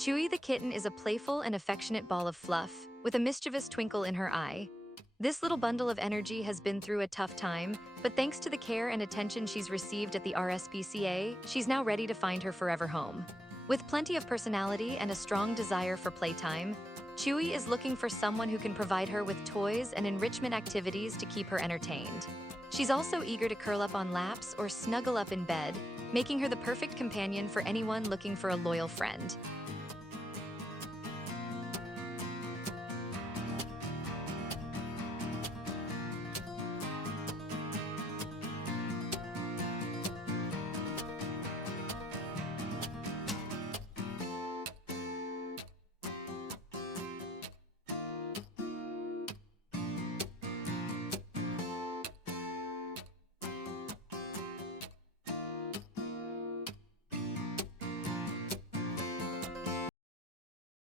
Chewie the kitten is a playful and affectionate ball of fluff, with a mischievous twinkle in her eye. This little bundle of energy has been through a tough time, but thanks to the care and attention she's received at the RSPCA, she's now ready to find her forever home. With plenty of personality and a strong desire for playtime, Chewie is looking for someone who can provide her with toys and enrichment activities to keep her entertained. She's also eager to curl up on laps or snuggle up in bed, making her the perfect companion for anyone looking for a loyal friend.